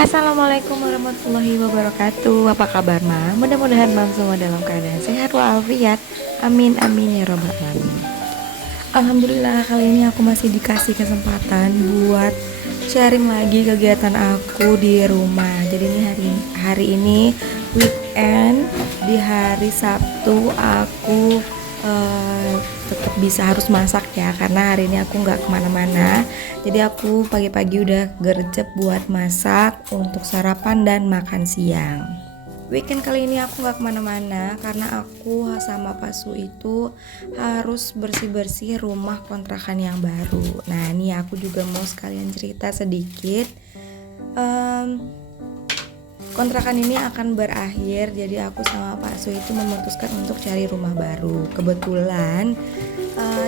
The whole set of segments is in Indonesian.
Assalamualaikum warahmatullahi wabarakatuh. Apa kabar Mam? Mudah-mudahan Mam semua dalam keadaan sehat walafiat. Amin amin ya robbal alamin. Alhamdulillah kali ini aku masih dikasih kesempatan buat sharing lagi kegiatan aku di rumah. Jadi ini hari ini weekend, di hari Sabtu aku tetap bisa harus masak ya, karena hari ini aku nggak kemana-mana. Jadi aku pagi-pagi udah gercep buat masak untuk sarapan dan makan siang. Weekend kali ini aku nggak kemana-mana karena aku sama Pak Su itu harus bersih-bersih rumah kontrakan yang baru. Nah ini aku juga mau sekalian cerita sedikit. Kontrakan ini akan berakhir, jadi aku sama Pak Su itu memutuskan untuk cari rumah baru. Kebetulan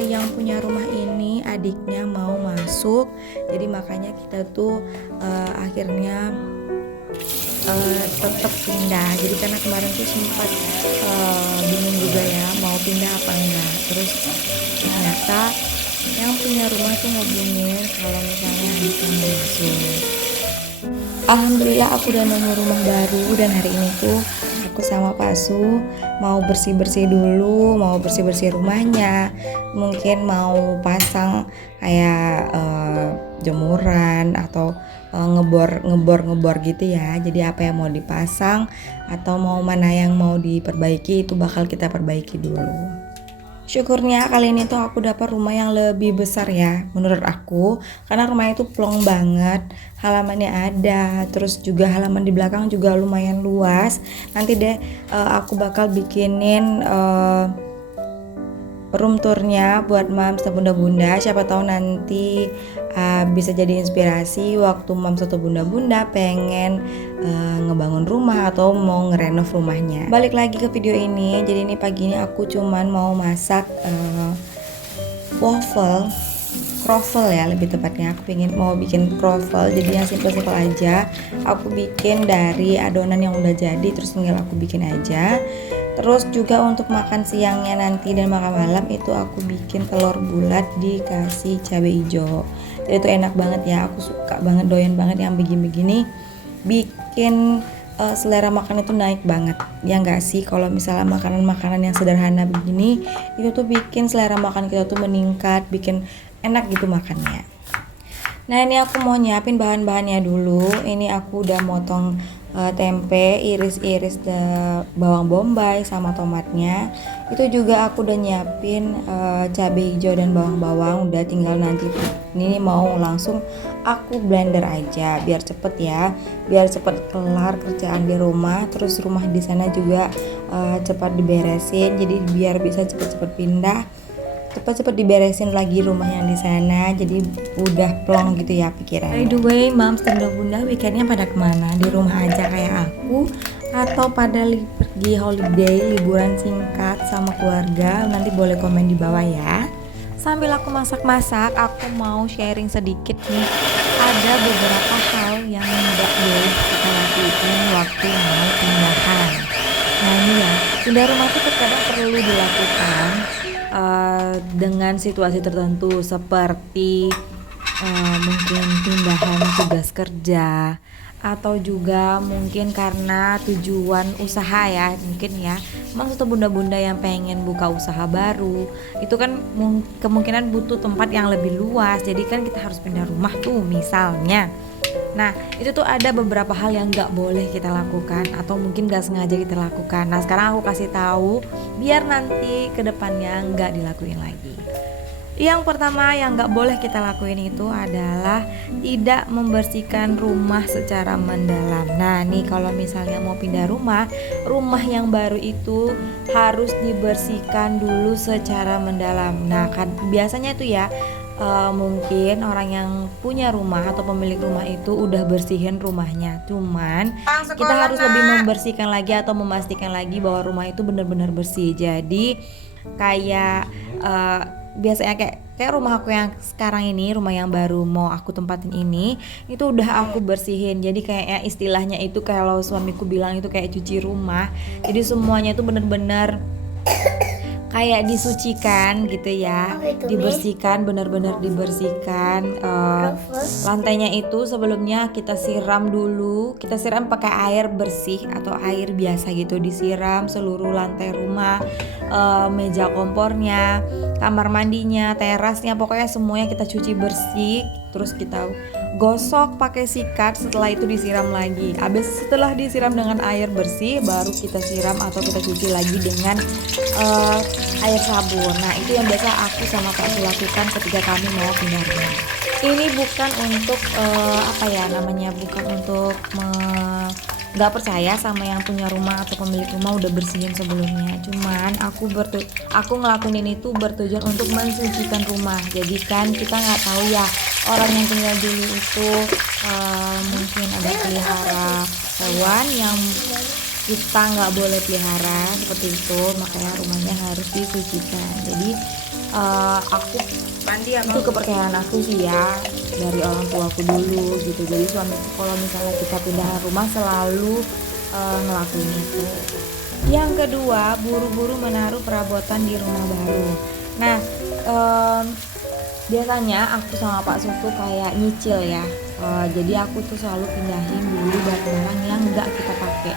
yang punya rumah ini adiknya mau masuk, jadi makanya kita tuh akhirnya tetap pindah. Jadi karena kemarin tuh sempat bingung juga ya mau pindah apa enggak. Terus ternyata yang punya rumah tuh ngobongin kalau misalnya adiknya mau masuk. Alhamdulillah aku udah nemu rumah baru, dan hari ini tuh aku sama Pak Su mau bersih-bersih dulu, mau bersih-bersih rumahnya, mungkin mau pasang kayak jemuran atau ngebor gitu ya. Jadi apa yang mau dipasang atau mau mana yang mau diperbaiki itu bakal kita perbaiki dulu. Syukurnya kali ini tuh aku dapat rumah yang lebih besar ya menurut aku, karena rumahnya itu plong banget, halamannya ada, terus juga halaman di belakang juga lumayan luas. Nanti deh aku bakal bikinin room tournya buat Mams dan bunda-bunda. Siapa tahu nanti bisa jadi inspirasi waktu Mams atau bunda-bunda pengen ngebangun rumah atau mau ngerenov rumahnya. Balik lagi ke video ini. Jadi ini pagi ini aku cuman mau masak croffle ya, lebih tepatnya aku mau bikin croffle. Jadi yang simple-simple aja. Aku bikin dari adonan yang udah jadi, terus tinggal aku bikin aja. Terus juga untuk makan siangnya nanti dan makan malam itu aku bikin telur bulat dikasih cabai hijau. Jadi itu enak banget ya, aku suka banget, doyan banget yang begini-begini. Bikin selera makan itu naik banget. Ya enggak sih, kalau misalnya makanan-makanan yang sederhana begini itu tuh bikin selera makan kita tuh meningkat, bikin enak gitu makannya. Nah ini aku mau nyiapin bahan-bahannya dulu. Ini aku udah motong tempe, iris-iris bawang bombay sama tomatnya. Itu juga aku udah nyiapin cabai hijau dan bawang-bawang. Udah tinggal nanti ini mau langsung aku blender aja biar cepet ya, biar cepet kelar kerjaan di rumah. Terus rumah di sana juga cepat diberesin, jadi biar bisa cepet-cepet pindah, cepet-cepet diberesin lagi rumah yang di sana, jadi udah plong gitu ya pikirannya. By the way, Mams dan bunda weekendnya pada kemana? Di rumah aja kayak aku atau pada pergi holiday, liburan singkat sama keluarga? Nanti boleh komen di bawah ya. Sambil aku masak-masak, aku mau sharing sedikit nih. Ada beberapa hal yang tidak boleh kita lakuin waktu mau pindahan. Nah ini ya, Pindah rumah itu terkadang perlu dilakukan dengan situasi tertentu seperti mungkin pindahan tugas kerja atau juga mungkin karena tujuan usaha ya, mungkin ya Mas atau bunda-bunda yang pengen buka usaha baru itu kan kemungkinan butuh tempat yang lebih luas, jadi kan kita harus pindah rumah tuh misalnya. Nah itu tuh ada beberapa hal yang nggak boleh kita lakukan atau mungkin nggak sengaja kita lakukan. Nah sekarang aku kasih tahu biar nanti kedepannya nggak dilakuin lagi. Yang pertama yang nggak boleh kita lakuin itu adalah tidak membersihkan rumah secara mendalam. Nah nih kalau misalnya mau pindah rumah yang baru itu harus dibersihkan dulu secara mendalam. Nah kan biasanya itu ya mungkin orang yang punya rumah atau pemilik rumah itu udah bersihin rumahnya. Cuman kita harus lebih membersihkan lagi atau memastikan lagi bahwa rumah itu benar-benar bersih. Jadi kayak biasanya kayak rumah aku yang sekarang ini, rumah yang baru mau aku tempatin ini itu udah aku bersihin. Jadi kayaknya istilahnya itu kalau suamiku bilang itu kayak cuci rumah. Jadi semuanya itu benar-benar kayak disucikan gitu ya, dibersihkan, benar-benar dibersihkan. Lantainya itu sebelumnya kita siram dulu, kita siram pakai air bersih atau air biasa gitu, disiram seluruh lantai rumah, meja kompornya, kamar mandinya, terasnya, pokoknya semuanya kita cuci bersih. Terus kita gosok pakai sikat, setelah itu disiram lagi. Habis setelah disiram dengan air bersih baru kita siram atau kita cuci lagi dengan air sabun. Nah itu yang biasa aku sama Pak Su lakukan ketika kami mau pindah rumah. Ini bukan untuk bukan untuk nggak percaya sama yang punya rumah atau pemilik rumah udah bersihin sebelumnya. Cuman aku ngelakuin ini tuh bertujuan untuk mensucikan rumah. Jadi kan kita nggak tahu ya orang yang tinggal dulu itu mungkin ada pelihara hewan yang kita nggak boleh pelihara seperti itu, makanya rumahnya harus disucikan. Jadi itu kepercayaan aku sih ya dari orang tuaku dulu gitu. Jadi suamiku kalau misalnya kita pindah rumah selalu ngelakuin itu. Yang kedua, buru-buru menaruh perabotan di rumah baru. Nah biasanya aku sama Pak Sutu kayak nyicil ya. Jadi aku tuh selalu pindahin dulu barang-barang yang nggak kita pakai.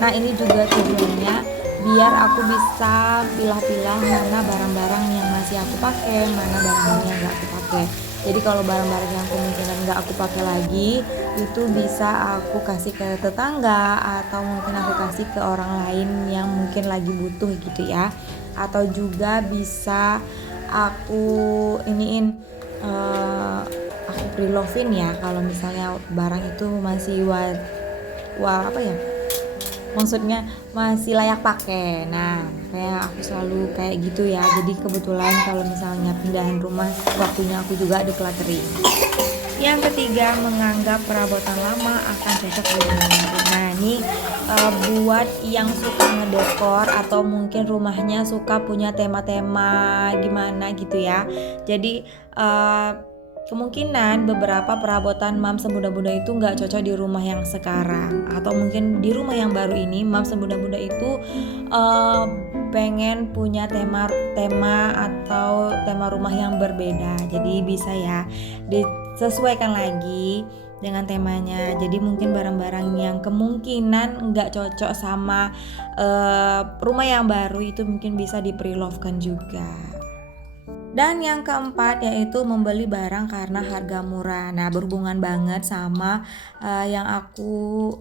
Nah ini juga tujuannya biar aku bisa pilah-pilah mana barang-barang yang masih aku pakai, mana barang-barang yang nggak aku pakai. Jadi kalau barang-barang yang kemungkinan nggak aku pakai lagi itu bisa aku kasih ke tetangga atau mungkin aku kasih ke orang lain yang mungkin lagi butuh gitu ya. Atau juga bisa aku aku prelovin ya kalau misalnya barang itu masih maksudnya masih layak pakai. Nah kayak aku selalu kayak gitu ya. Jadi kebetulan kalau misalnya pindahan rumah waktunya aku juga decluttering. Yang ketiga, menganggap perabotan lama akan cocok di rumah baru. Nah ini buat yang suka ngedekor atau mungkin rumahnya suka punya tema-tema gimana gitu ya. Jadi kemungkinan beberapa perabotan mams dan bunda-bunda itu nggak cocok di rumah yang sekarang, atau mungkin di rumah yang baru ini mams dan bunda-bunda itu pengen punya tema atau tema rumah yang berbeda. Jadi bisa ya disesuaikan lagi dengan temanya. Jadi mungkin barang-barang yang kemungkinan nggak cocok sama rumah yang baru itu mungkin bisa di pre-love-kan juga. Dan yang keempat yaitu membeli barang karena harga murah. Nah berhubungan banget sama yang aku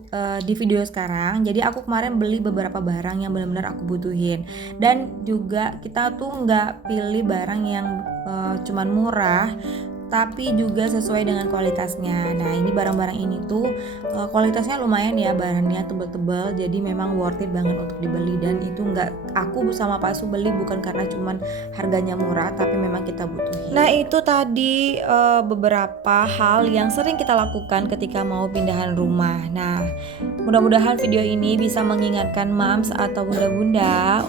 di video sekarang. Jadi aku kemarin beli beberapa barang yang benar-benar aku butuhin. Dan juga kita tuh nggak pilih barang yang cuman murah, tapi juga sesuai dengan kualitasnya. Nah ini barang-barang ini tuh kualitasnya lumayan ya, bahannya tebel-tebel, jadi memang worth it banget untuk dibeli. Dan itu aku sama Pak Su beli bukan karena cuman harganya murah, tapi memang kita butuhin. Nah itu tadi beberapa hal yang sering kita lakukan ketika mau pindahan rumah. Nah mudah-mudahan video ini bisa mengingatkan mams atau bunda-bunda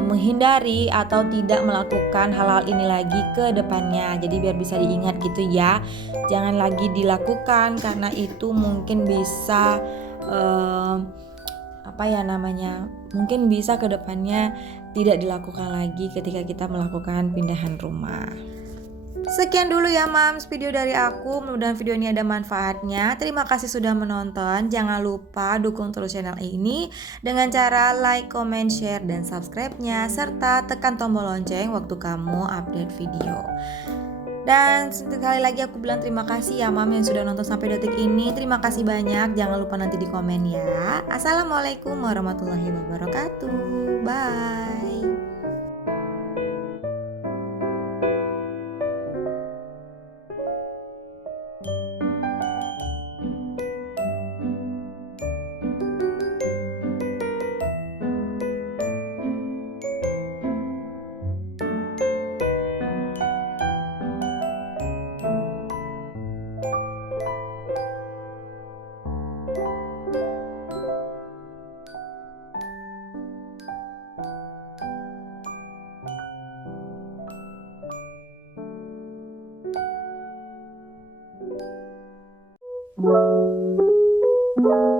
menghindari atau tidak melakukan hal-hal ini lagi ke depannya. Jadi biar bisa diingat gitu ya, jangan lagi dilakukan karena itu mungkin bisa mungkin bisa kedepannya tidak dilakukan lagi ketika kita melakukan pindahan rumah. Sekian dulu ya mams video dari aku, mudah-mudahan video ini ada manfaatnya. Terima kasih sudah menonton. Jangan lupa dukung terus channel ini dengan cara like, comment, share, dan subscribe-nya, serta tekan tombol lonceng waktu kamu update video. Dan sekali lagi aku bilang terima kasih ya mam yang sudah nonton sampai detik ini. Terima kasih banyak. Jangan lupa nanti di komen ya. Assalamualaikum warahmatullahi wabarakatuh. Bye. Thank you.